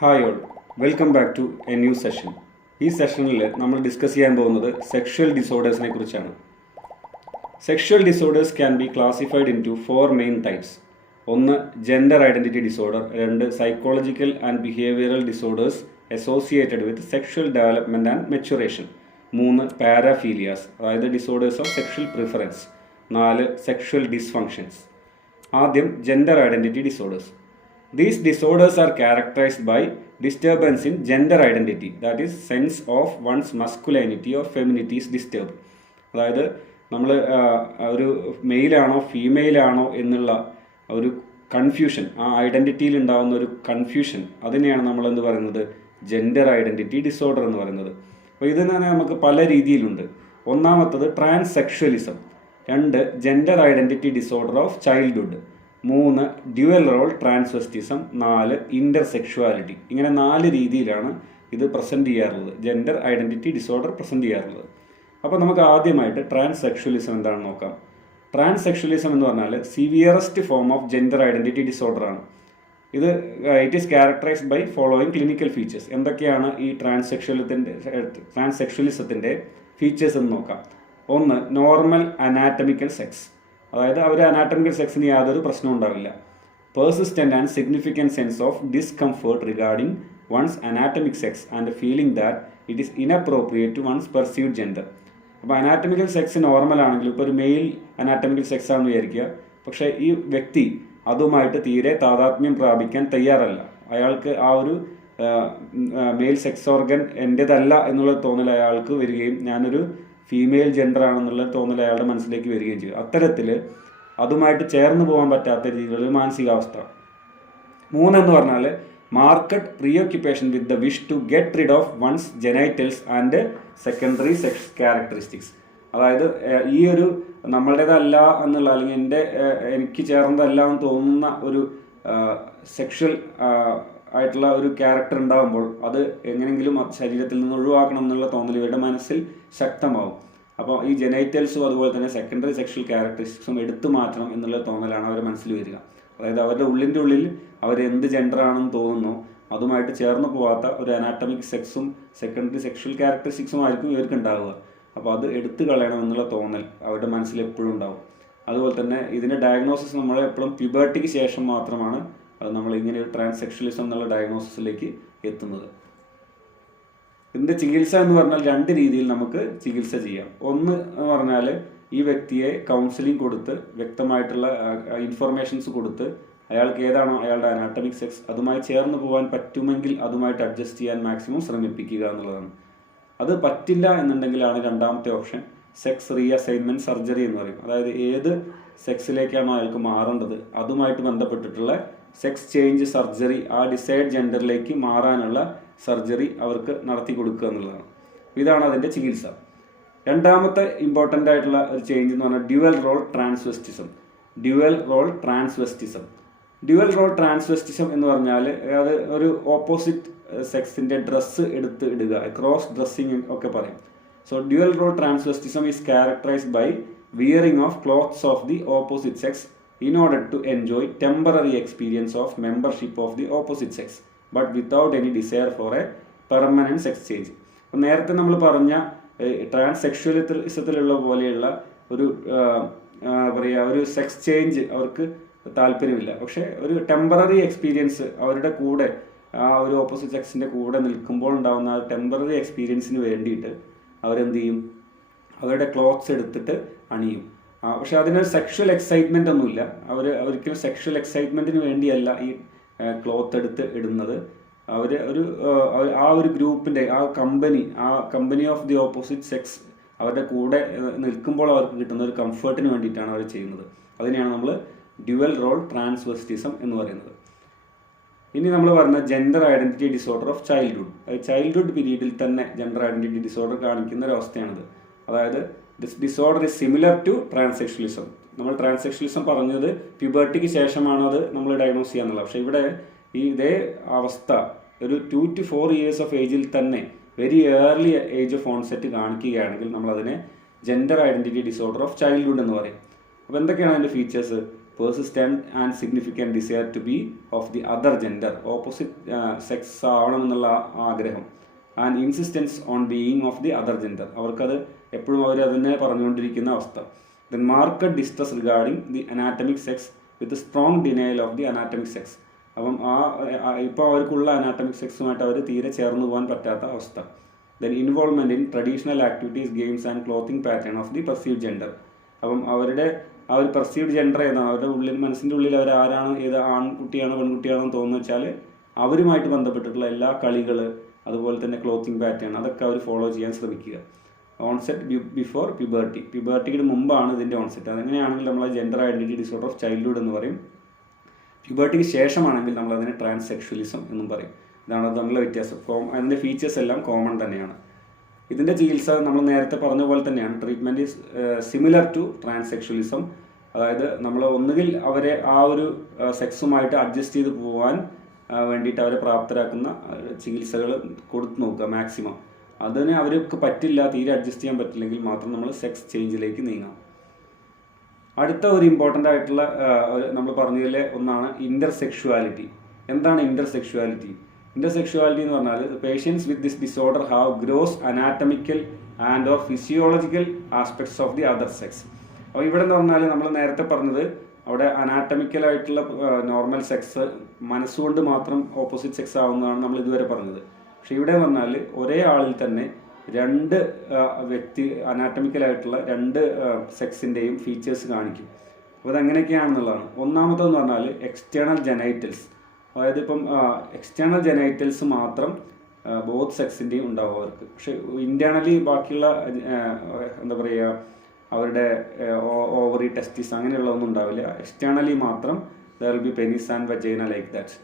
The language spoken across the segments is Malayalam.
Hi all, welcome back to a new session. ഈ സെഷനിൽ നമ്മൾ ഡിസ്കസ് ചെയ്യാൻ പോകുന്നത് സെക്ഷൽ ഡിസോർഡേഴ്സിനെ കുറിച്ചാണ്. Sexual disorders can be classified into 4 main types. ഒന്ന് ജെൻഡർ ഐഡൻറ്റിറ്റി ഡിസോർഡർ, രണ്ട് psychological and behavioural disorders associated with sexual development and maturation, മൂന്ന് പാരാഫീലിയാസ് അതായത് ഡിസോർഡേഴ്സ് ഓഫ് സെക്ഷൽ പ്രിഫറൻസ്, നാല് സെക്ഷൽ ഡിസ്ഫങ്ഷൻസ്. ആദ്യം gender identity disorders. These disorders are characterized by disturbance in gender identity, that is sense of one's masculinity or femininity is disturbed. അതായത് നമ്മൾ ഒരു മെയിലാണോ ഫീമെയിലാണോ എന്നുള്ള ഒരു കൺഫ്യൂഷൻ, ആ ഐഡൻറ്റിറ്റിയിൽ ഉണ്ടാകുന്ന ഒരു കൺഫ്യൂഷൻ, അതിനെയാണ് നമ്മൾ എന്ത് പറയുന്നത്, ജെൻഡർ ഐഡൻറ്റിറ്റി ഡിസോർഡർ എന്ന് പറയുന്നത്. അപ്പോൾ ഇത് തന്നെ നമുക്ക് പല രീതിയിലുണ്ട്. ഒന്നാമത്തത് ട്രാൻസ്സെക്ഷലിസം, രണ്ട് gender identity disorder of childhood, മൂന്ന് ഡ്യുവൽ റോൾ ട്രാൻസ്വെസ്റ്റിസം, നാല് ഇൻ്റർസെക്ഷുവാലിറ്റി. ഇങ്ങനെ 4 രീതിയിലാണ് ഇത് പ്രസൻറ്റ് ചെയ്യാറുള്ളത്, ജെൻഡർ ഐഡൻറ്റിറ്റി ഡിസോർഡർ പ്രസൻറ്റ് ചെയ്യാറുള്ളത്. അപ്പോൾ നമുക്ക് ആദ്യമായിട്ട് ട്രാൻസ്സെക്ഷുവലിസം എന്താണെന്ന് നോക്കാം. ട്രാൻസ്സെക്ഷുവലിസം എന്ന് പറഞ്ഞാൽ severest form of gender identity ഡിസോർഡറാണ്. ഇത് it is characterised by following clinical features. എന്തൊക്കെയാണ് ഈ ട്രാൻസ്സെക്ഷുവലിസത്തിൻ്റെ ഫീച്ചേഴ്സ് എന്ന് നോക്കാം. ഒന്ന്, നോർമൽ അനാറ്റമിക്കൽ സെക്സ്, അതായത് അവർ അനാറ്റമിക്കൽ സെക്സിന് യാതൊരു പ്രശ്നവും ഉണ്ടാവില്ല. Persistent and significant sense of discomfort regarding one's anatomic sex and feeling that it is inappropriate to one's perceived gender. അപ്പോൾ അനാറ്റമിക്കൽ സെക്സ് നോർമൽ ആണെങ്കിലും ഇപ്പോൾ ഒരു മെയിൽ അനാറ്റമിക്കൽ സെക്സ് ആണെന്ന് വിചാരിക്കുക, പക്ഷേ ഈ വ്യക്തി അതുമായിട്ട് തീരെ താതാത്മ്യം പ്രാപിക്കാൻ തയ്യാറല്ല. അയാൾക്ക് ആ ഒരു മെയിൽ സെക്സ് ഓർഗൻ എൻ്റേതല്ല എന്നുള്ള തോന്നൽ അയാൾക്ക് വരികയും ഞാനൊരു ഫീമെയിൽ ജെൻഡർ ആണെന്നുള്ള തോന്നൽ അയാളുടെ മനസ്സിലേക്ക് വരികയും ചെയ്യും. അത്തരത്തിൽ അതുമായിട്ട് ചേർന്ന് പോകാൻ പറ്റാത്ത രീതിയിലുള്ള മാനസികാവസ്ഥ. മൂന്നെന്ന് പറഞ്ഞാൽ marked preoccupation with the wish to get rid of one's genitals and secondary sex characteristics. അതായത് ഈ ഒരു നമ്മളുടേതല്ല എന്നുള്ള, അല്ലെങ്കിൽ എനിക്ക് ചേർന്നതല്ല എന്ന് തോന്നുന്ന ഒരു സെക്ഷൽ ആയിട്ടുള്ള ഒരു ക്യാരക്ടർ ഉണ്ടാകുമ്പോൾ അത് എങ്ങനെയെങ്കിലും ശരീരത്തിൽ നിന്ന് ഒഴിവാക്കണം എന്നുള്ള തോന്നൽ ഇവരുടെ മനസ്സിൽ ശക്തമാവും. അപ്പോൾ ഈ ജെനൈറ്റൽസും അതുപോലെ തന്നെ സെക്കൻഡറി സെക്ഷൽ ക്യാരക്ടറിസ്റ്റിക്സും എടുത്തു മാറ്റണം എന്നുള്ള തോന്നലാണ് അവരുടെ മനസ്സിൽ വരിക. അതായത് അവരുടെ ഉള്ളിൻ്റെ ഉള്ളിൽ അവരെന്ത് ജെൻഡറാണെന്ന് തോന്നുന്നു അതുമായിട്ട് ചേർന്ന് പോകാത്ത ഒരു അനാറ്റമിക് സെക്സും സെക്കൻഡറി സെക്ഷൽ ക്യാരക്ടറിസ്റ്റിക്സും ആയിരിക്കും ഇവർക്ക് ഉണ്ടാവുക. അപ്പോൾ അത് എടുത്തു കളയണം എന്നുള്ള തോന്നൽ അവരുടെ മനസ്സിൽ എപ്പോഴും ഉണ്ടാവും. അതുപോലെ തന്നെ ഇതിൻ്റെ ഡയഗ്നോസിസ് നമ്മൾ എപ്പോഴും പ്യൂബർട്ടിക്ക് ശേഷം മാത്രമാണ് അത് നമ്മൾ ഇങ്ങനെ ഒരു ട്രാൻസ്സെക്ഷലിസം എന്നുള്ള ഡയഗ്നോസിസിലേക്ക് എത്തുന്നത്. ഇതിൻ്റെ ചികിത്സ എന്ന് പറഞ്ഞാൽ 2 രീതിയിൽ നമുക്ക് ചികിത്സ ചെയ്യാം. ഒന്ന് എന്ന് പറഞ്ഞാൽ ഈ വ്യക്തിയെ കൗൺസിലിംഗ് കൊടുത്ത് വ്യക്തമായിട്ടുള്ള ഇൻഫർമേഷൻസ് കൊടുത്ത് അയാൾക്ക് ഏതാണോ അയാളുടെ അനാറ്റമിക് സെക്സ് അതുമായി ചേർന്ന് പോകാൻ പറ്റുമെങ്കിൽ അതുമായിട്ട് അഡ്ജസ്റ്റ് ചെയ്യാൻ മാക്സിമം ശ്രമിപ്പിക്കുക എന്നുള്ളതാണ്. അത് പറ്റില്ല എന്നുണ്ടെങ്കിലാണ് രണ്ടാമത്തെ ഓപ്ഷൻ സെക്സ് റീഅസൈൻമെൻറ്റ് സർജറി എന്ന് പറയും. അതായത് ഏത് സെക്സിലേക്കാണോ അയാൾക്ക് മാറേണ്ടത് അതുമായിട്ട് ബന്ധപ്പെട്ടിട്ടുള്ള സെക്സ് ചേഞ്ച് സർജറി, ആ ഡിസൈഡ് ജെൻഡറിലേക്ക് മാറാനുള്ള സർജറി അവർക്ക് നടത്തി കൊടുക്കുക എന്നുള്ളതാണ്. ഇതാണ് അതിൻ്റെ ചികിത്സ. രണ്ടാമത്തെ ഇമ്പോർട്ടൻ്റ് ആയിട്ടുള്ള ഒരു ചേഞ്ച് എന്ന് പറഞ്ഞാൽ ഡ്യുവൽ റോൾ ട്രാൻസ്വെസ്റ്റിസം. ഡ്യുവൽ റോൾ ട്രാൻസ്വെസ്റ്റിസം എന്ന് പറഞ്ഞാൽ അത് ഒരു ഓപ്പോസിറ്റ് സെക്സിൻ്റെ ഡ്രസ്സ് എടുത്ത് ഇടുക, ക്രോസ് ഡ്രസ്സിങ് ഒക്കെ പറയും. So dual role transvestism is characterised by wearing of clothes of the opposite sex in order to enjoy temporary experience of membership of the opposite sex but without any desire for a permanent sex change. അപ്പോൾ നേരത്തെ നമ്മൾ പറഞ്ഞ ട്രാൻസ്സെക്ഷലിസത്തിലുള്ള പോലെയുള്ള ഒരു ഒരു സെക്സ് ചേഞ്ച് അവർക്ക് താല്പര്യമില്ല. പക്ഷേ ഒരു ടെമ്പററി എക്സ്പീരിയൻസ് അവരുടെ കൂടെ ആ ഒരു ഓപ്പോസിറ്റ് സെക്സിൻ്റെ കൂടെ നിൽക്കുമ്പോൾ ഉണ്ടാകുന്ന ആ ടെമ്പററി എക്സ്പീരിയൻസിന് വേണ്ടിയിട്ട് അവരെന്ത് ചെയ്യും, അവരുടെ ക്ലോത്ത്സ് എടുത്തിട്ട് അണിയും. പക്ഷെ അതിനൊരു സെക്ഷൽ എക്സൈറ്റ്മെൻ്റ് ഒന്നുമില്ല. ഒരിക്കലും സെക്ഷൽ എക്സൈറ്റ്മെൻറ്റിന് വേണ്ടിയല്ല ഈ ക്ലോത്ത് എടുത്ത് ഇടുന്നത്. അവർ ആ ഒരു ഗ്രൂപ്പിൻ്റെ ആ company of the opposite sex അവരുടെ കൂടെ നിൽക്കുമ്പോൾ അവർക്ക് കിട്ടുന്ന ഒരു കംഫർട്ടിന് വേണ്ടിയിട്ടാണ് അവർ ചെയ്യുന്നത്. അതിനെയാണ് നമ്മൾ ഡ്യുവൽ റോൾ ട്രാൻസ്വെസ്റ്റിസം എന്ന് പറയുന്നത്. ഇനി നമ്മൾ പറഞ്ഞ gender identity disorder of childhood പീരീഡിൽ തന്നെ ജെൻഡർ ഐഡൻറ്റിറ്റി ഡിസോർഡർ കാണിക്കുന്ന ഒരു അവസ്ഥയാണിത്. അതായത് this disorder is similar to transsexualism. നമ്മൾ ട്രാൻസ്സെക്ഷലിസം പറഞ്ഞത് പ്യൂബർട്ടിക്ക് ശേഷമാണ് അത് നമ്മൾ ഡയഗ്നോസ് ചെയ്യാന്നുള്ളത്. പക്ഷേ ഇവിടെ ഇതേ അവസ്ഥ ഒരു 2 to 4 years ഓഫ് ഏജിൽ തന്നെ very early age of onset കാണിക്കുകയാണെങ്കിൽ നമ്മളതിനെ gender identity disorder of childhood എന്ന് പറയും. അപ്പോൾ എന്തൊക്കെയാണ് അതിൻ്റെ features? persistent and significant desire to be of the other gender, opposite sex ആവണമെന്നുള്ള ആഗ്രഹം, and insistence on being of the other gender, അവർക്കത് എപ്പോഴും അവർ അതിനെ പറഞ്ഞുകൊണ്ടിരിക്കുന്ന അവസ്ഥ. Then market distress regarding the anatomic sex with strong denial of the anatomic sex. അപ്പം ഇപ്പോൾ അവർക്കുള്ള അനാറ്റമിക് സെക്സുമായിട്ട് അവർ തീരെ ചേർന്ന് പോകാൻ പറ്റാത്ത അവസ്ഥ. Then involvement in traditional activities, games and clothing pattern of the perceived gender. അപ്പം അവരുടെ ആ ഒരു പെർസീവ്ഡ് ജെൻഡർ ഏതാണ്, അവരുടെ ഉള്ളിൽ മനസ്സിൻ്റെ ഉള്ളിൽ അവർ ആരാണ്, ഏത് ആൺകുട്ടിയാണോ പെൺകുട്ടിയാണോ എന്ന് തോന്നുന്നു വെച്ചാൽ അവരുമായിട്ട് ബന്ധപ്പെട്ടിട്ടുള്ള എല്ലാ കളികൾ, അതുപോലെ തന്നെ ക്ലോത്തിങ് പാറ്റേൺ, അതൊക്കെ അവർ ഫോളോ ചെയ്യാൻ ശ്രമിക്കുക. ഓൺസെറ്റ് ബിഫോർ പ്യൂബർട്ടി, പ്യൂബർട്ടിക്ക് മുമ്പാണ് ഇതിൻ്റെ ഓൺസെറ്റ്. അതെങ്ങനെയാണെങ്കിൽ നമ്മൾ gender identity disorder of childhood എന്ന് പറയും. പ്യൂബർട്ടിക്ക് ശേഷമാണെങ്കിൽ നമ്മളതിനെ ട്രാൻസ്സെക്ഷുവലിസം എന്നും പറയും. ഇതാണ് തമ്മിലുള്ള വ്യത്യാസം. അതിൻ്റെ ഫീച്ചേഴ്സ് എല്ലാം കോമൺ തന്നെയാണ്. ഇതിൻ്റെ ചികിത്സ നമ്മൾ നേരത്തെ പറഞ്ഞ പോലെ തന്നെയാണ്. Treatment is similar to transsexualism. അതായത് നമ്മൾ ഒന്നുകിൽ അവരെ ആ ഒരു സെക്സുമായിട്ട് അഡ്ജസ്റ്റ് ചെയ്ത് പോകാൻ വേണ്ടിയിട്ട് അവരെ പ്രാപ്തരാക്കുന്ന ചികിത്സകൾ കൊടുത്തു നോക്കുക മാക്സിമം. അതിന് അവർക്ക് പറ്റില്ല, തീരെ അഡ്ജസ്റ്റ് ചെയ്യാൻ പറ്റില്ലെങ്കിൽ മാത്രം നമ്മൾ സെക്സ് ചേഞ്ചിലേക്ക് നീങ്ങാം. അടുത്ത ഒരു ഇമ്പോർട്ടൻ്റ് ആയിട്ടുള്ള നമ്മൾ പറഞ്ഞതിലെ ഒന്നാണ് ഇൻ്റർസെക്ഷുവാലിറ്റി. എന്താണ് ഇൻ്റർസെക്ഷുവാലിറ്റി? ഇൻ്റർസെക്ഷുവാലിറ്റി എന്ന് പറഞ്ഞാൽ patients with this disorder have gross anatomical and or physiological aspects of the other sex. അപ്പോൾ ഇവിടെ എന്ന് പറഞ്ഞാൽ നമ്മൾ നേരത്തെ പറഞ്ഞത് അവിടെ അനാറ്റമിക്കലായിട്ടുള്ള നോർമൽ സെക്സ് മനസ്സുകൊണ്ട് മാത്രം ഓപ്പോസിറ്റ് സെക്സ് ആവുന്നതാണ് നമ്മൾ ഇതുവരെ പറഞ്ഞത്. പക്ഷെ ഇവിടെ എന്ന് പറഞ്ഞാൽ ഒരേ ആളിൽ തന്നെ രണ്ട് അനാറ്റമിക്കലായിട്ടുള്ള രണ്ട് സെക്സിൻ്റെയും ഫീച്ചേഴ്സ് കാണിക്കും. അപ്പോൾ അതെങ്ങനെയൊക്കെയാണെന്നുള്ളതാണ്. ഒന്നാമതെന്ന് പറഞ്ഞാൽ എക്സ്റ്റേണൽ ജെനൈറ്റൽസ്. അതായത് ഇപ്പം എക്സ്റ്റേണൽ ജെനൈറ്റൽസ് മാത്രം ബോത്ത് സെക്സിൻ്റെയും ഉണ്ടാവും അവർക്ക്. പക്ഷെ ഇൻറ്റേർണലി ബാക്കിയുള്ള എന്താ പറയുക, അവരുടെ ഓവറി, ടെസ്റ്റിസ് അങ്ങനെയുള്ളതൊന്നും ഉണ്ടാവില്ല. എക്സ്റ്റേണലി മാത്രം there will be penis and vagina like that,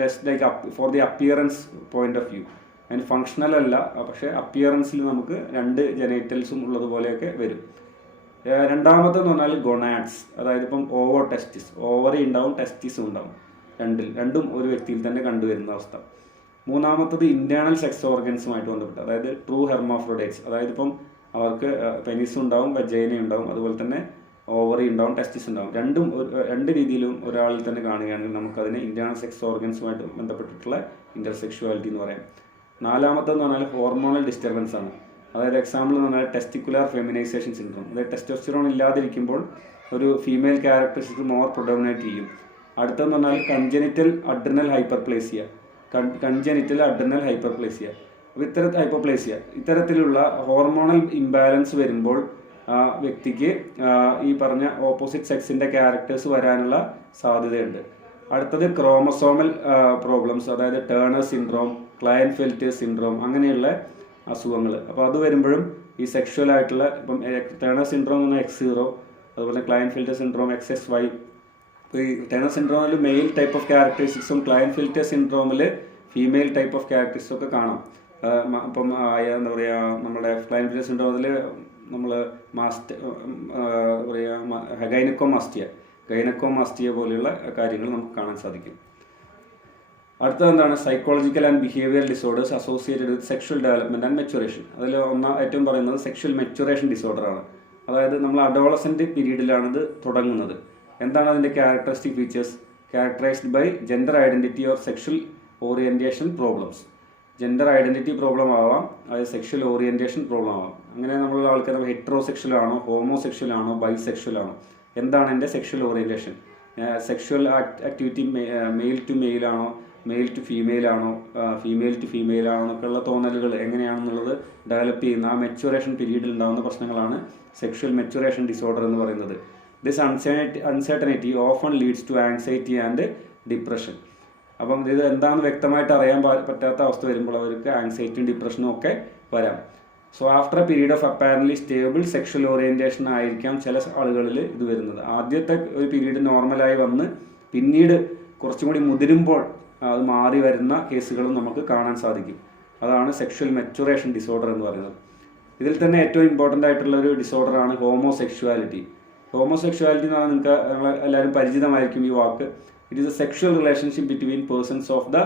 just like for the appearance point of view. അതിന് ഫങ്ഷണൽ അല്ല, പക്ഷേ അപ്പിയറൻസിൽ നമുക്ക് രണ്ട് ജെനൈറ്റൽസും ഉള്ളതുപോലെയൊക്കെ വരും. രണ്ടാമത്തെന്ന് പറഞ്ഞാൽ ഗൊണാഡ്സ്. അതായത് ഇപ്പം ഓവർ ടെസ്റ്റിസ്, ഓവറി ഉണ്ടാവും, ടെസ്റ്റിസും ഉണ്ടാവും. രണ്ടും ഒരു വ്യക്തിയിൽ തന്നെ കണ്ടുവരുന്ന അവസ്ഥ. മൂന്നാമത്തത് ഇന്റേണൽ സെക്സ് ഓർഗൻസുമായിട്ട് ബന്ധപ്പെട്ട്, അതായത് ട്രൂ ഹെർമാഫ്രോഡൈറ്റ്സ്. അതായത് ഇപ്പം അവർക്ക് പെനിസ് ഉണ്ടാവും, വജൈന ഉണ്ടാവും, അതുപോലെ തന്നെ ഓവറി ഉണ്ടാവും, ടെസ്റ്റിസ് ഉണ്ടാവും. രണ്ട് രീതിയിലും ഒരാളിൽ തന്നെ കാണുകയാണെങ്കിൽ നമുക്കതിനെ ഇന്റേണൽ സെക്സ് ഓർഗൻസുമായിട്ട് ബന്ധപ്പെട്ടിട്ടുള്ള ഇന്റർസെക്ഷുവാലിറ്റി എന്ന് പറയാം. നാലാമത്തെന്ന് പറഞ്ഞാൽ ഹോർമോണൽ ഡിസ്റ്റർബൻസ് ആണ്. അതായത് എക്സാമ്പിൾ എന്ന് പറഞ്ഞാൽ ടെസ്റ്റിക്കുലാർ ഫെമിനൈസേഷൻ സിൻഡ്രോം. അതായത് ടെസ്റ്റോസ്റ്ററോൺ ഇല്ലാതിരിക്കുമ്പോൾ ഒരു ഫീമെയിൽ ക്യാരക്ടറിസ്റ്റിക് മോർ പ്രൊഡോമിനേറ്റ് ചെയ്യും. അടുത്തെന്ന് പറഞ്ഞാൽ കൺജനിറ്റൽ അഡ്രിനൽ ഹൈപ്പർപ്ലേസിയ. ഇത്തരത്തിലുള്ള ഹോർമോണൽ ഇംബാലൻസ് വരുമ്പോൾ വ്യക്തിക്ക് ഈ പറഞ്ഞ ഓപ്പോസിറ്റ് സെക്സിൻ്റെ ക്യാരക്ടേഴ്സ് വരാനുള്ള സാധ്യതയുണ്ട്. അടുത്തത് ക്രോമസോമൽ പ്രോബ്ലംസ്, അതായത് ടേണർ സിൻഡ്രോം, ക്ലയൻഫെൽറ്റേഴ്സ് സിൻഡ്രോം, അങ്ങനെയുള്ള അസുഖങ്ങൾ. അപ്പോൾ അത് വരുമ്പോഴും ഈ സെക്ഷുവൽ ആയിട്ടുള്ള, ഇപ്പം ടേണർ സിൻഡ്രോം എന്ന് പറഞ്ഞാൽ X0, അതുപോലെ ക്ലയൻഫെൽറ്റർ സിൻഡ്രോം XXY. ഇപ്പോൾ ഈ ടേണർ സിൻഡ്രോമിൽ മെയിൽ ടൈപ്പ് ഓഫ് ക്യാരക്ടറിസ്റ്റിക്സും ക്ലയൻഫെൽറ്റർ സിൻഡ്രോമിൽ ഫീമെയിൽ ടൈപ്പ് ഓഫ് ക്യാരക്ടറിസ്റ്റും ഒക്കെ കാണാം. ഇപ്പം എന്താ പറയുക, നമ്മുടെ ക്ലയൻഫെൽറ്റർ സിൻഡ്രോമിൽ നമ്മൾ ഗൈനക്കോമാസ്റ്റിയ പോലെയുള്ള കാര്യങ്ങൾ നമുക്ക് കാണാൻ സാധിക്കും. അടുത്തത് എന്താണ്? Psychological and behaviour disorders associated with sexual development and maturation. അതിൽ ഏറ്റവും പറയുന്നത് സെക്ഷൽ മെച്ചുറേഷൻ ഡിസോർഡറാണ്. അതായത് നമ്മൾ അഡോളസെൻ്റ് പീരീഡിലാണിത് തുടങ്ങുന്നത്. എന്താണ് അതിൻ്റെ characteristic features? Characterised by gender identity or sexual orientation problems. Gender identity problem ആവാം, അത് സെക്ഷൽ ഓറിയൻറ്റേഷൻ പ്രോബ്ലം ആവാം. അങ്ങനെ നമ്മളുള്ള ആൾക്കാർ ഹെറ്ററോസെക്ഷൽ ആണോ, ഹോമോസെക്ഷൽ ആണോ, ബൈസെക്ഷൽ ആണോ, എന്താണ് എൻ്റെ sexual orientation, sexual activity male to male ആണോ, മെയിൽ ടു ഫീമെയിൽ ആണോ, ഫീമെയിൽ ടു ഫീമെയിൽ ആണോ എന്നൊക്കെയുള്ള തോന്നലുകൾ എങ്ങനെയാണെന്നുള്ളത് ഡെവലപ്പ് ചെയ്യുന്ന ആ മെച്ചുറേഷൻ പീരീഡിൽ ഉണ്ടാകുന്ന പ്രശ്നങ്ങളാണ് സെക്ഷൽ മെച്ചുറേഷൻ ഡിസോർഡർ എന്ന് പറയുന്നത്. This uncertainty often leads to anxiety and depression. അപ്പം ഇത് എന്താണെന്ന് വ്യക്തമായിട്ട് അറിയാൻ പറ്റാത്ത അവസ്ഥ വരുമ്പോൾ അവർക്ക് ആങ്സൈറ്റിയും ഡിപ്രഷനും ഒക്കെ വരാം. So after A period of apparently stable sexual orientation ആയിരിക്കാം ചില ആളുകളിൽ ഇത് വരുന്നത്. ആദ്യത്തെ ഒരു പീരീഡ് നോർമലായി വന്ന് പിന്നീട് കുറച്ചും കൂടി മുതിരുമ്പോൾ അത് മാറി വരുന്ന കേസുകളും നമുക്ക് കാണാൻ സാധിക്കും. അതാണ് സെക്ഷൽ മെച്ചുറേഷൻ ഡിസോർഡർ എന്ന് പറയുന്നത്. ഇതിൽ തന്നെ ഏറ്റവും ഇമ്പോർട്ടൻ്റ് ആയിട്ടുള്ള ഒരു ഡിസോർഡറാണ് ഹോമോസെക്ഷുവാലിറ്റി. ഹോമോസെക്ഷുവാലിറ്റി എന്ന് പറഞ്ഞാൽ നിങ്ങൾ എല്ലാവരും പരിചിതമായിരിക്കും ഈ വാക്ക്. It is a sexual relationship between persons of the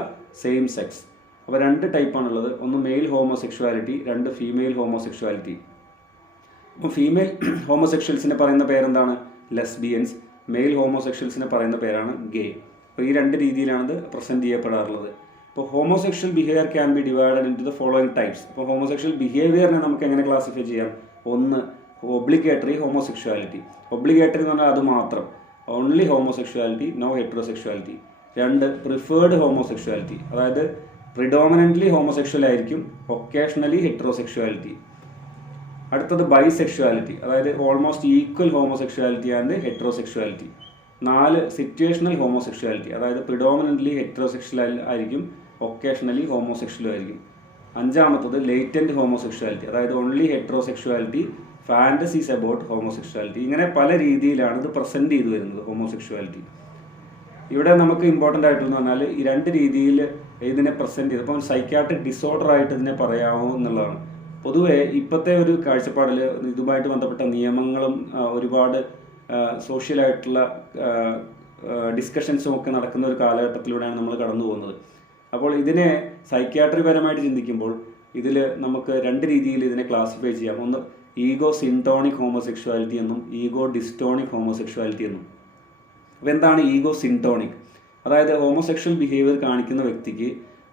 same sex. അപ്പോൾ രണ്ട് ടൈപ്പാണുള്ളത്. ഒന്ന് മെയിൽ ഹോമോസെക്ഷുവാലിറ്റി, രണ്ട് ഫീമെയിൽ ഹോമോസെക്ഷുവാലിറ്റി. അപ്പോൾ ഫീമെയിൽ ഹോമോസെക്ഷൽസിനെ പറയുന്ന പേരെന്താണ്? ലെസ്ബിയൻസ്, മെയിൽ ഹോമോസെക്ഷൽസിനെ പറയുന്ന പേരാണ് ഗേ. അപ്പോൾ ഈ രണ്ട് രീതിയിലാണിത് പ്രസൻറ്റ് ചെയ്യപ്പെടാറുള്ളത്. ഇപ്പോൾ homosexual behaviour can be divided into the following types. ഇപ്പോൾ ഹോമോസെക്ഷൽ ബിഹേവിയറിനെ നമുക്ക് എങ്ങനെ ക്ലാസിഫൈ ചെയ്യാം? ഒന്ന്, ഒബ്ലിഗേറ്ററി ഹോമോസെക്ഷുവാലിറ്റി. ഒബ്ലിഗേറ്ററി എന്ന് പറഞ്ഞാൽ അത് മാത്രം, ഓൺലി ഹോമോസെക്ഷുവാലിറ്റി, നോ ഹെറ്ററോസെക്ഷുവാലിറ്റി. രണ്ട്, പ്രിഫേർഡ് ഹോമോസെക്ഷുവാലിറ്റി, അതായത് പ്രിഡോമിനൻ്റ്ലി ഹോമോസെക്ഷൽ ആയിരിക്കും, ഒക്കേഷണലി ഹെറ്ററോസെക്ഷുവാലിറ്റി. അടുത്തത് ബൈസെക്ഷുവാലിറ്റി, അതായത് almost equal homosexuality and heterosexuality. നാല്, സിറ്റുവേഷണൽ ഹോമോസെക്ഷുവാലിറ്റി, അതായത് പ്രിഡോമിനൻ്റ്ലി ഹെറ്ററോസെക്ഷൽ ആയിരിക്കും, ഒക്കേഷണലി ഹോമോസെക്ഷലും ആയിരിക്കും. അഞ്ചാമത്തത് ലേറ്റൻറ്റ് ഹോമോസെക്ഷുവാലിറ്റി, അതായത് only heterosexuality, fantasies about homosexuality. ഇങ്ങനെ പല രീതിയിലാണ് ഇത് പ്രസൻറ്റ് ചെയ്തു വരുന്നത് ഹോമോസെക്ഷുവാലിറ്റി. ഇവിടെ നമുക്ക് ഇമ്പോർട്ടൻ്റ് ആയിട്ടെന്ന് പറഞ്ഞാൽ ഈ രണ്ട് രീതിയിൽ ഇതിനെ പ്രസൻറ്റ് ചെയ്ത്, ഇപ്പം സൈക്യാട്രിക് ഡിസോർഡർ ആയിട്ട് ഇതിനെ പറയാമോ എന്നുള്ളതാണ്. പൊതുവെ ഇപ്പോഴത്തെ ഒരു കാഴ്ചപ്പാടിൽ ഇതുമായിട്ട് ബന്ധപ്പെട്ട നിയമങ്ങളും ഒരുപാട് സോഷ്യലായിട്ടുള്ള ഡിസ്കഷൻസും ഒക്കെ നടക്കുന്ന ഒരു കാലഘട്ടത്തിലൂടെയാണ് നമ്മൾ കടന്നു പോകുന്നത്. അപ്പോൾ ഇതിനെ സൈക്യാട്രി പരമായിട്ട് ചിന്തിക്കുമ്പോൾ ഇതിൽ നമുക്ക് രണ്ട് രീതിയിൽ ഇതിനെ ക്ലാസിഫൈ ചെയ്യാം. ഒന്ന്, ഈഗോ സിൻടോണിക് ഹോമോസെക്ഷുവാലിറ്റി എന്നും ഈഗോ ഡിസ്റ്റോണിക് ഹോമോസെക്ഷുവാലിറ്റി എന്നും. അപ്പോൾ എന്താണ് ഈഗോ സിൻടോണിക്? അതായത് ഹോമോസെക്ഷൽ ബിഹേവിയർ കാണിക്കുന്ന വ്യക്തിക്ക്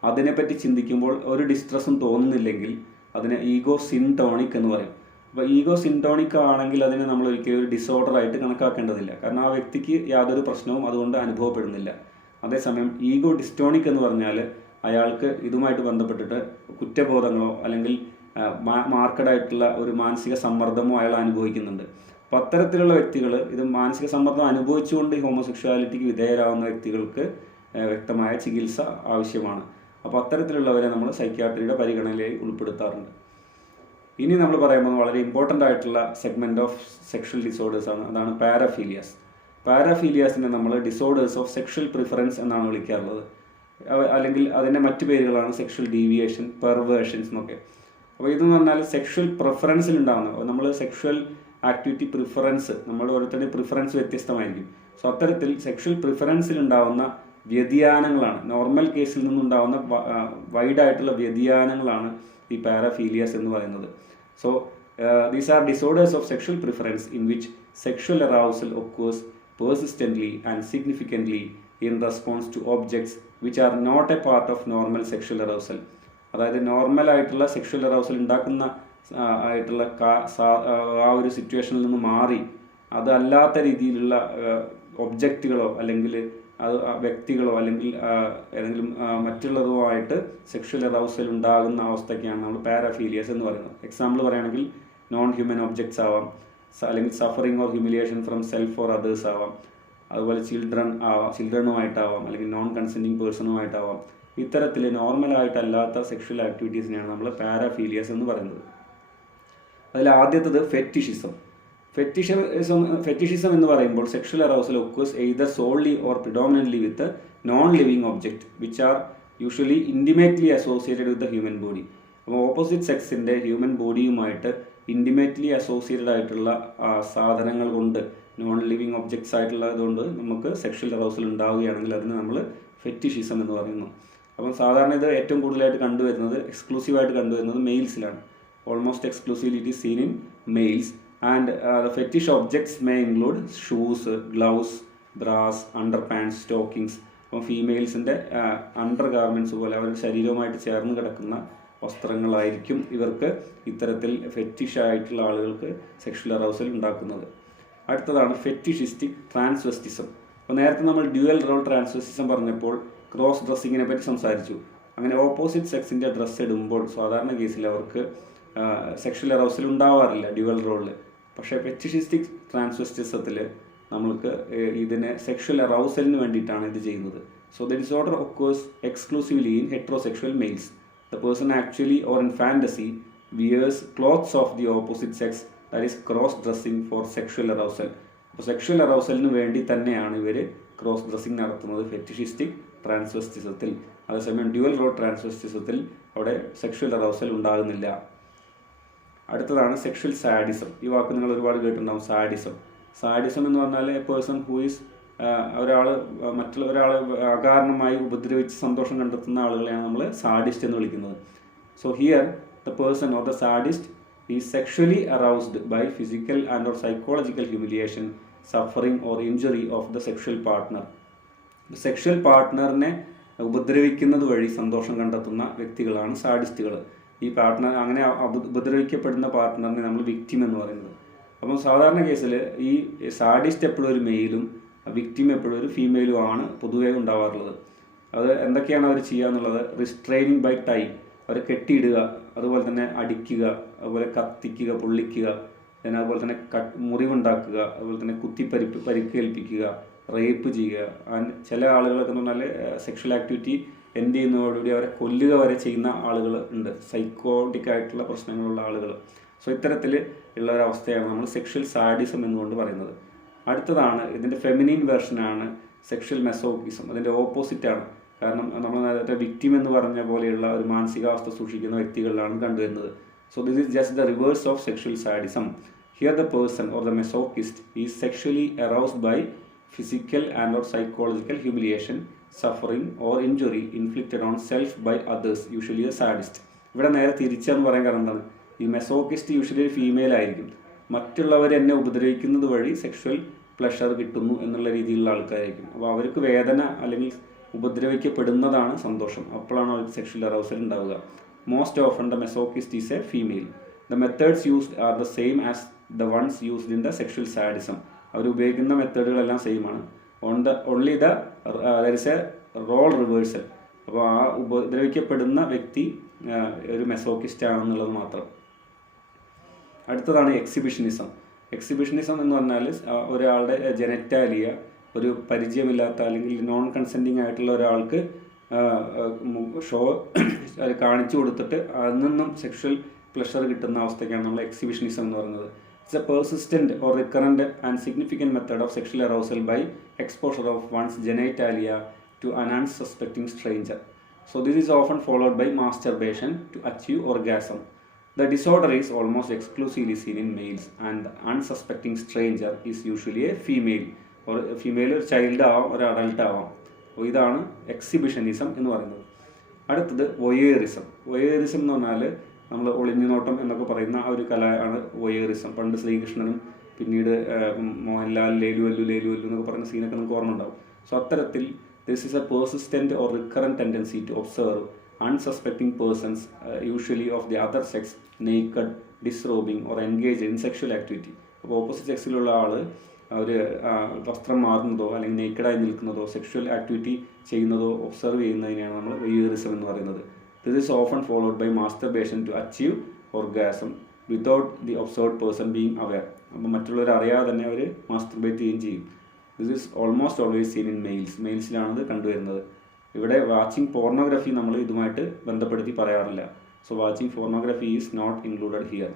അതിനെപ്പറ്റി ചിന്തിക്കുമ്പോൾ ഒരു ഡിസ്ട്രസ്സും തോന്നുന്നില്ലെങ്കിൽ അതിനെ ഈഗോ സിൻടോണിക് എന്ന് പറയും. അപ്പോൾ ഈഗോ സിൻടോണിക് ആണെങ്കിൽ അതിനെ നമ്മൾ ഒരിക്കലും ഒരു ഡിസോർഡർ ആയിട്ട് കണക്കാക്കേണ്ടതില്ല, കാരണം ആ വ്യക്തിക്ക് യാതൊരു പ്രശ്നവും അതുകൊണ്ട് അനുഭവപ്പെടുന്നില്ല. അതേസമയം ഈഗോ ഡിസ്റ്റോണിക് എന്ന് പറഞ്ഞാൽ അയാൾക്ക് ഇതുമായിട്ട് ബന്ധപ്പെട്ടിട്ട് കുറ്റബോധങ്ങളോ അല്ലെങ്കിൽ മാർക്കഡായിട്ടുള്ള ഒരു മാനസിക സമ്മർദ്ദമോ അയാൾ അനുഭവിക്കുന്നുണ്ട്. അപ്പോൾ അത്തരത്തിലുള്ള വ്യക്തികൾ, ഇത് മാനസിക സമ്മർദ്ദം അനുഭവിച്ചുകൊണ്ട് ഈ ഹോമോസെക്ഷുവാലിറ്റിക്ക് വിധേയരാകുന്ന വ്യക്തികൾക്ക് വ്യക്തമായ ചികിത്സ ആവശ്യമാണ്. അപ്പോൾ അത്തരത്തിലുള്ളവരെ നമ്മൾ സൈക്യാട്രിയുടെ പരിഗണനയിലേക്ക് ഉൾപ്പെടുത്താറുണ്ട്. ഇനി നമ്മൾ പറയുമ്പോൾ വളരെ ഇമ്പോർട്ടൻ്റ് ആയിട്ടുള്ള സെഗ്മെൻറ്റ് ഓഫ് സെക്ഷൽ ഡിസോർഡേഴ്സ് ആണ്, അതാണ് പാരാഫീലിയാസ്. പാരാഫീലിയാസിനെ നമ്മൾ ഡിസോർഡേഴ്സ് ഓഫ് സെക്ഷൽ പ്രിഫറൻസ് എന്നാണ് വിളിക്കാറുള്ളത്, അല്ലെങ്കിൽ അതിൻ്റെ മറ്റു പേരുകളാണ് സെക്ഷൽ ഡീവിയേഷൻ, പെർവേർഷൻസ് എന്നൊക്കെ. അപ്പോൾ ഇതെന്ന് പറഞ്ഞാൽ സെക്ഷൽ പ്രിഫറൻസിൽ ഉണ്ടാകുന്നത്, നമ്മൾ സെക്ഷൽ ആക്ടിവിറ്റി പ്രിഫറൻസ്, നമ്മൾ ഓരോരുത്തരുടെയും പ്രിഫറൻസ് വ്യത്യസ്തമായിരിക്കും. സോ അത്തരത്തിൽ സെക്ഷൽ പ്രിഫറൻസിൽ ഉണ്ടാകുന്ന വ്യതിയാനങ്ങളാണ്, നോർമൽ കേസിൽ നിന്നുണ്ടാകുന്ന വൈഡായിട്ടുള്ള വ്യതിയാനങ്ങളാണ് ഈ പാരാഫീലിയാസ് എന്ന് പറയുന്നത്. So these are disorders of sexual preference in which sexual arousal occurs persistently and significantly in response to objects which are not a part of normal sexual arousal. അതായത് നോർമൽ ആയിട്ടുള്ള സെക്ഷൽ അറൗസൽ ഉണ്ടാക്കുന്ന ആയിട്ടുള്ള ആ ഒരു സിറ്റുവേഷനിൽ നിന്ന് മാറി അതല്ലാത്ത രീതിയിലുള്ള ഒബ്ജക്റ്റുകളോ അല്ലെങ്കിൽ അത് വ്യക്തികളോ അല്ലെങ്കിൽ ഏതെങ്കിലും മറ്റുള്ളതുമായിട്ട് സെക്ഷൽ അറൗസൽ ഉണ്ടാകുന്ന അവസ്ഥയ്ക്കാണ് നമ്മൾ പാരാഫീലിയസ് എന്ന് പറയുന്നത്. എക്സാമ്പിൾ പറയുകയാണെങ്കിൽ നോൺ ഹ്യൂമൻ ഒബ്ജക്ട്സ് ആവാം, അല്ലെങ്കിൽ suffering or humiliation from self or others ആവാം, അതുപോലെ ചിൽഡ്രനുമായിട്ടാവാം, അല്ലെങ്കിൽ നോൺ കൺസെൻറ്റിങ് പേഴ്സണുമായിട്ടാവാം. ഇത്തരത്തിൽ നോർമലായിട്ടല്ലാത്ത സെക്ഷൽ ആക്ടിവിറ്റീസിനെയാണ് നമ്മൾ പാരാഫീലിയസ് എന്ന് പറയുന്നത്. അതിൽ ആദ്യത്തത് ഫെറ്റിഷിസം. ഫെറ്റിഷിസം എന്ന് പറയുമ്പോൾ sexual arousal occurs either solely or predominantly with non living object which are usually intimately associated with the human body. അപ്പോൾ ഓപ്പോസിറ്റ് സെക്സിൻ്റെ ഹ്യൂമൻ ബോഡിയുമായിട്ട് ഇൻറ്റിമേറ്റ്ലി അസോസിയേറ്റഡ് ആയിട്ടുള്ള സാധനങ്ങൾ കൊണ്ട്, നോൺ ലിവിങ് ഒബ്ജക്ട്സ് ആയിട്ടുള്ളതുകൊണ്ട് നമുക്ക് സെക്ഷൽ അറൗസൽ ഉണ്ടാവുകയാണെങ്കിൽ അതിന് നമ്മൾ ഫെറ്റിഷിസം എന്ന് പറയുന്നു. അപ്പം സാധാരണ ഇത് ഏറ്റവും കൂടുതലായിട്ട് കണ്ടുവരുന്നത്, എക്സ്ക്ലൂസീവായിട്ട് കണ്ടുവരുന്നത് മെയിൽസിലാണ്. Almost exclusively it is seen in males. And the fetish objects may include shoes, gloves, bras, underpants, stockings. അപ്പം ഫീമെയിൽസിൻ്റെ അണ്ടർ ഗാർമെൻറ്റ്സ് പോലെ അവരുടെ ശരീരവുമായിട്ട് ചേർന്ന് കിടക്കുന്ന വസ്ത്രങ്ങളായിരിക്കും ഇവർക്ക് ഇത്തരത്തിൽ ഫെറ്റിഷ് ആയിട്ടുള്ള ആളുകൾക്ക് സെക്ഷൽ അറൗസൽ ഉണ്ടാക്കുന്നത്. അടുത്തതാണ് ഫെറ്റിഷിസ്റ്റിക് ട്രാൻസ്വെസ്റ്റിസം. അപ്പോൾ നേരത്തെ നമ്മൾ ഡ്യുവൽ റോൾ ട്രാൻസ്വെസ്റ്റിസം പറഞ്ഞപ്പോൾ ക്രോസ് ഡ്രസ്സിങ്ങിനെ പറ്റി സംസാരിച്ചു. അങ്ങനെ ഓപ്പോസിറ്റ് സെക്സിൻ്റെ ഡ്രസ്സ് ഇടുമ്പോൾ സാധാരണ കേസിൽ അവർക്ക് സെക്ഷൽ അറൗസൽ ഉണ്ടാവാറില്ല ഡ്യുവൽ റോളിൽ. പക്ഷേ ഫെറ്റിഷിസ്റ്റിക് ട്രാൻസ്വെസ്റ്റിസത്തിൽ നമ്മൾക്ക് ഇതിന് സെക്ഷൽ അറൗസലിന് വേണ്ടിയിട്ടാണ് ഇത് ചെയ്യുന്നത്. So the disorder occurs exclusively in heterosexual males. The person actually or in fantasy wears clothes of the opposite sex, that is cross-dressing for sexual arousal. അപ്പോൾ സെക്ഷൽ അറൗസലിന് വേണ്ടി തന്നെയാണ് ഇവർ ക്രോസ് ഡ്രസ്സിങ് നടത്തുന്നത് ഫെറ്റിഷിസ്റ്റിക് ട്രാൻസ്വെസ്റ്റിസത്തിൽ. അതേസമയം ഡ്യുവൽ റോൾ ട്രാൻസ്വെസ്റ്റിസത്തിൽ അവിടെ സെക്ഷൽ അറൗസൽ ഉണ്ടാകുന്നില്ല. അടുത്തതാണ് സെക്ഷൽ സാഡിസം. ഈ വാക്ക് നിങ്ങൾ ഒരുപാട് കേട്ടിട്ടുണ്ടാകും, സാഡിസം. സാഡിസം എന്ന് പറഞ്ഞാൽ എ പേഴ്സൺ ഹൂ ഈസ് മറ്റുള്ള ഒരാളെ അകാരണമായി ഉപദ്രവിച്ച് സന്തോഷം കണ്ടെത്തുന്ന ആളുകളെയാണ് നമ്മൾ സാഡിസ്റ്റ് എന്ന് വിളിക്കുന്നത്. So here the person or the sadist is sexually aroused by physical and or psychological humiliation, suffering or injury of the sexual partner. Sexual പാർട്ട്ണറിനെ ഉപദ്രവിക്കുന്നത് വഴി സന്തോഷം കണ്ടെത്തുന്ന വ്യക്തികളാണ് സാഡിസ്റ്റുകൾ. ഈ പാർട്ട്ണർ അങ്ങനെ ഉപദ്രവിക്കപ്പെടുന്ന പാർട്ട്ണറിനെ നമ്മൾ വിക്ടിം എന്ന് പറയുന്നത്. അപ്പം സാധാരണ കേസിൽ ഈ സാഡിസ്റ്റ് എപ്പോഴും ഒരു മെയിലും വിക്ടിം എപ്പോഴും ഒരു ഫീമെയിലും ആണ് പൊതുവേ ഉണ്ടാവാറുള്ളത്. അത് എന്തൊക്കെയാണ് അവർ ചെയ്യുക എന്നുള്ളത്, റിസ്ട്രെയിനിങ് ബൈ ടൈം, അവരെ കെട്ടിയിടുക, അതുപോലെ തന്നെ അടിക്കുക, അതുപോലെ കത്തിക്കുക, പൊള്ളിക്കുക, പിന്നെ അതുപോലെ തന്നെ മുറിവുണ്ടാക്കുക, അതുപോലെ തന്നെ പരിക്കേൽപ്പിക്കുക, റേപ്പ് ചെയ്യുക. ചില ആളുകളൊക്കെ എന്ന് പറഞ്ഞാൽ സെക്ഷൽ ആക്ടിവിറ്റി എൻഡ് ചെയ്യുന്നതോടുകൂടി അവരെ കൊല്ലുക വരെ ചെയ്യുന്ന ആളുകൾ ഉണ്ട്, സൈക്കോട്ടിക് ആയിട്ടുള്ള പ്രശ്നങ്ങളുള്ള ആളുകൾ. സോ ഇത്തരത്തിൽ ഉള്ള ഒരവസ്ഥയാണ് നമ്മൾ സെക്ഷൽ സാഡിസം എന്നുകൊണ്ട് പറയുന്നത്. അടുത്തതാണ് ഇതിൻ്റെ ഫെമിനിൻ വേർഷനാണ് സെക്ഷൽ മെസോക്കിസം. അതിൻ്റെ ഓപ്പോസിറ്റാണ്. കാരണം നമ്മൾ നേരത്തെ വിക്ടിം എന്ന് പറഞ്ഞ പോലെയുള്ള ഒരു മാനസികാവസ്ഥ സൂക്ഷിക്കുന്ന വ്യക്തികളിലാണ് കണ്ടുവരുന്നത്. So this is just the reverse of sexual sadism. Here the person or the masochist is sexually aroused by physical and or psychological humiliation, suffering or injury inflicted on self by others, usually a sadist. ഇവിടെ നേരെ തിരിച്ചെന്ന് പറയാൻ കാരണം എന്താണ്, ഈ മെസോക്കിസ്റ്റ് യൂഷ്വലി ഫീമെയിൽ ആയിരിക്കും. മറ്റുള്ളവർ എന്നെ ഉപദ്രവിക്കുന്നത് വഴി സെക്ഷൽ പ്ലഷർ കിട്ടുന്നു എന്നുള്ള രീതിയിലുള്ള ആൾക്കാരായിരിക്കും. അപ്പോൾ അവർക്ക് വേദന അല്ലെങ്കിൽ ഉപദ്രവിക്കപ്പെടുന്നതാണ് സന്തോഷം. അപ്പോഴാണ് അവർക്ക് സെക്ഷൽ അറൗസൽ ഉണ്ടാവുക. Most often the masochist is a female. The methods used are the same as the ones used in the sexual sadism. അവർ ഉപയോഗിക്കുന്ന മെത്തേഡുകളെല്ലാം സെയിം ആണ്. Only there is a role reversal. അപ്പോൾ ആ ഉപദ്രവിക്കപ്പെടുന്ന വ്യക്തി ഒരു മെസോക്കിസ്റ്റ് ആണെന്നുള്ളത് മാത്രം. അടുത്തതാണ് എക്സിബിഷനിസം. എക്സിബിഷനിസം എന്ന് പറഞ്ഞാൽ ഒരാളുടെ ജെനറ്റാലിയ ഒരു പരിചയമില്ലാത്ത അല്ലെങ്കിൽ നോൺ കൺസെൻറ്റിങ് ആയിട്ടുള്ള ഒരാൾക്ക് ഷോ കാണിച്ചു കൊടുത്തിട്ട് അതിൽ നിന്നും സെക്ഷൽ പ്ലഷർ കിട്ടുന്ന അവസ്ഥയ്ക്കാണ് നമ്മൾ എക്സിബിഷനിസം എന്ന് പറയുന്നത്. It's a persistent or recurrent and significant method of sexual arousal by exposure of one's genitalia to an unsuspecting stranger. So this is often followed by masturbation to achieve orgasm. The disorder is almost exclusively seen in males, and the unsuspecting stranger is usually a female, or a female ഒരു ചൈൽഡ് ആവാം, ഒരു അഡൾട്ട് ആവാം. അപ്പോൾ ഇതാണ് എക്സിബിഷനിസം എന്ന് പറയുന്നത്. അടുത്തത് വൊയേറിസം. വൊയേറിസം എന്ന് പറഞ്ഞാൽ നമ്മൾ ഒളിഞ്ഞുനോട്ടം എന്നൊക്കെ പറയുന്ന ആ ഒരു കലയാണ് വൊയേറിസം. പണ്ട് ശ്രീകൃഷ്ണനും പിന്നീട് മോഹൻലാൽ ലേലു അല്ലു എന്നൊക്കെ പറയുന്ന സീനൊക്കെ നമുക്ക് ഓർമ്മ ഉണ്ടാവും. സോ അത്തരത്തിൽ this is a persistent or recurrent tendency to observe unsuspecting persons usually of the other sex naked, disrobing or engage in sexual activity. അപ്പോൾ ഓപ്പോസിറ്റ് സെക്സിലുള്ള ആൾ അവർ വസ്ത്രം മാറുന്നതോ അല്ലെങ്കിൽ നേക്കഡായി നിൽക്കുന്നതോ സെക്ഷൽ ആക്ടിവിറ്റി ചെയ്യുന്നതോ ഒബ്സർവ് ചെയ്യുന്നതിനെയാണ് നമ്മൾ വൊയേറിസം എന്ന് പറയുന്നത്. This is often followed by masturbation to achieve orgasm without the observed person being aware. അപ്പോൾ മറ്റുള്ളവർ അറിയാതെ തന്നെ അവർ മാസ്റ്റർബേറ്റ് ചെയ്യുകയും ചെയ്യും. This is almost always seen in males. മെയിൽസിലാണത് കണ്ടുവരുന്നത്. ഇവിടെ വാച്ചിങ് പോർണോഗ്രഫി നമ്മൾ ഇതുമായിട്ട് ബന്ധപ്പെടുത്തി പറയാറില്ല. So watching pornography is not included here.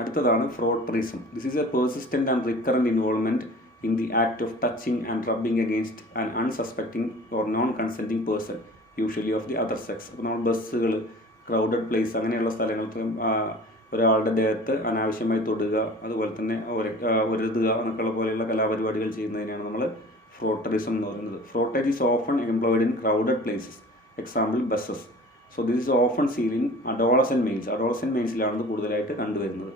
അടുത്തതാണ് frotteurism. This is a persistent and recurrent involvement in the act of touching and rubbing against an unsuspecting or non consenting person, usually of the other sex. അപ്പോൾ നമ്മൾ ബസ്സുകൾ, ക്രൗഡഡ് പ്ലേസ് അങ്ങനെയുള്ള സ്ഥലങ്ങൾക്ക് ഒരാളുടെ ദേഹത്ത് അനാവശ്യമായി തൊടുക, അതുപോലെ തന്നെ ഒരുതുക എന്നൊക്കെയുള്ള പോലെയുള്ള കലാപരിപാടികൾ ചെയ്യുന്നതിനാണ് നമ്മൾ ഫ്രോട്ടറിസം എന്ന് പറയുന്നത്. Frottage is often employed in crowded places, example buses. So this is often seen in adolescent males. Adolescent മെയിൽസിലാണ് കൂടുതലായിട്ട് കണ്ടുവരുന്നത്.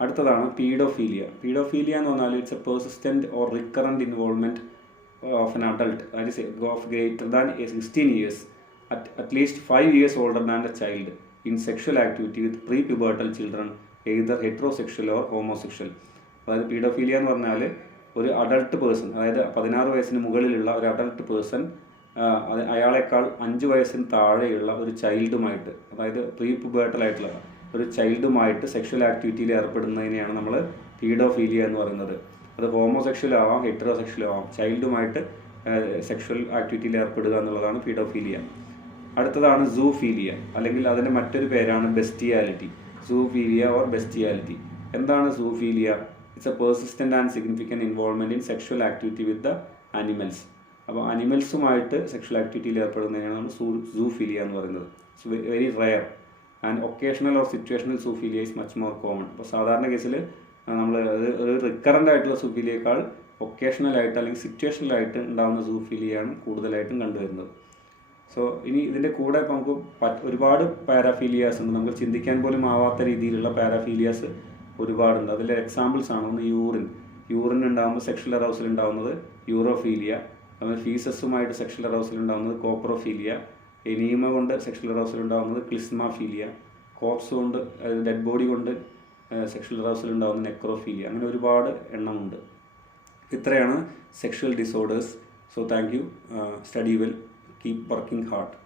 അടുത്തതാണ് പീഡോഫീലിയ. പീഡോഫീലിയ എന്ന് പറഞ്ഞാൽ it's a persistent or recurrent involvement of an adult, that is of greater than 16 years, at least 5 years older than the child, in sexual activity with pre-pubertal children, either heterosexual or homosexual. അതായത് പീഡോഫീലിയ എന്ന് പറഞ്ഞാൽ ഒരു അഡൾട്ട് പേഴ്സൺ, അതായത് 16 വയസ്സിന് മുകളിലുള്ള ഒരു അഡൾട്ട് പേഴ്സൺ അയാളെക്കാൾ 5 വയസ്സിന് താഴെയുള്ള ഒരു ചൈൽഡുമായിട്ട്, അതായത് പ്രീ-പുബേർട്ടൽ ആയിട്ടുള്ള ഒരു ചൈൽഡുമായിട്ട് സെക്ഷൽ ആക്ടിവിറ്റിയിൽ ഏർപ്പെടുന്നതിനെയാണ് നമ്മൾ പീഡോഫീലിയ എന്ന് പറയുന്നത്. അത് ഹോമോസെക്ഷൽ ആവാം, ഹെറ്ററോസെക്ഷൽ ആവാം. ചൈൽഡുമായിട്ട് സെക്ഷൽ ആക്ടിവിറ്റിയിൽ ഏർപ്പെടുക എന്നുള്ളതാണ് പീഡോഫീലിയ. അടുത്തതാണ് സൂഫീലിയ, അല്ലെങ്കിൽ അതിൻ്റെ മറ്റൊരു പേരാണ് ബെസ്റ്റിയാലിറ്റി. സൂഫീലിയ ഓർ ബെസ്റ്റിയാലിറ്റി. എന്താണ് zoophilia? It's a persistent and significant involvement in sexual activity with the animals. അപ്പോൾ അനിമൽസുമായിട്ട് സെക്ഷൽ ആക്ടിവിറ്റിയിൽ ഏർപ്പെടുന്നതിനാണ് നമ്മൾ സൂഫീലിയ എന്ന് പറയുന്നത്. It's very rare and occasional or situational zoophilia is much more common. അപ്പോൾ സാധാരണ കേസിൽ നമ്മൾ ഒരു റിക്കറൻ്റ് ആയിട്ടുള്ള സൂഫീലിയേക്കാൾ ഒക്കേഷണലായിട്ട് അല്ലെങ്കിൽ സിറ്റുവേഷണലായിട്ട് ഉണ്ടാകുന്ന സൂഫീലിയാണ് കൂടുതലായിട്ടും കണ്ടുവരുന്നത്. സോ ഇനി ഇതിൻ്റെ കൂടെ ഇപ്പോൾ നമുക്ക് ഒരുപാട് പാരാഫീലിയാസ് ഉണ്ട്. നമുക്ക് ചിന്തിക്കാൻ പോലും ആവാത്ത രീതിയിലുള്ള പാരാഫീലിയാസ് ഒരുപാടുണ്ട്. അതിലെ എക്സാമ്പിൾസ് ആണ് ഒന്ന് യൂറിൻ. യൂറിൻ ഉണ്ടാകുമ്പോൾ സെക്ഷൽ അറൗസൽ ഉണ്ടാകുന്നത് യൂറോഫീലിയ, അതുപോലെ ഫീസസുമായിട്ട് സെക്ഷൽ അറൗസൽ ഉണ്ടാകുന്നത് കോപ്രോഫീലിയ, എനീമ കൊണ്ട് സെക്ഷൽ അറൗസൽ ഉണ്ടാകുന്നത് ക്ലിസ്മാഫീലിയ, കോപ്സ് കൊണ്ട് ഡെഡ് ബോഡി കൊണ്ട് സെക്ഷൽ അറൗസൽ ഉണ്ടാകുന്നത് നെക്രോഫീലിയ. അങ്ങനെ ഒരുപാട് എണ്ണമുണ്ട്. ഇത്രയാണ് sexual disorders. So thank you. Study well, keep working hard.